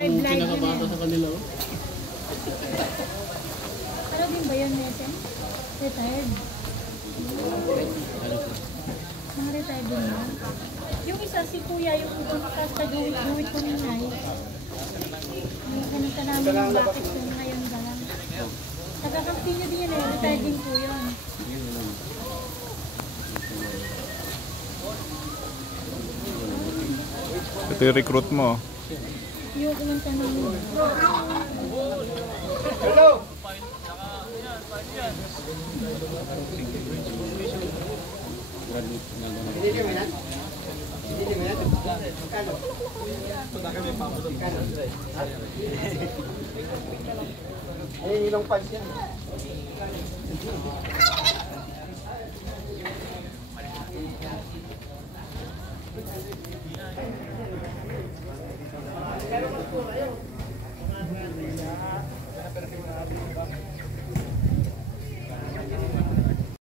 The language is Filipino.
Kinakabata sa kanila. Ano din ba yun, Neten? Retired? Mga retired din yun. Yung isa, si Kuya, yung ibang kasta-duwit-duwit ko ni Nay. Ganito namin yung bakit yung ngayon ba lang. Nagkakampi niya din yun eh, retired din po yun. Ito yung recruit mo. Yung kumanta namin. Hello! Hindi mo yan? Hindi mo yan? Kano? Ayun, ilong pants yan. Pero mas pura yun.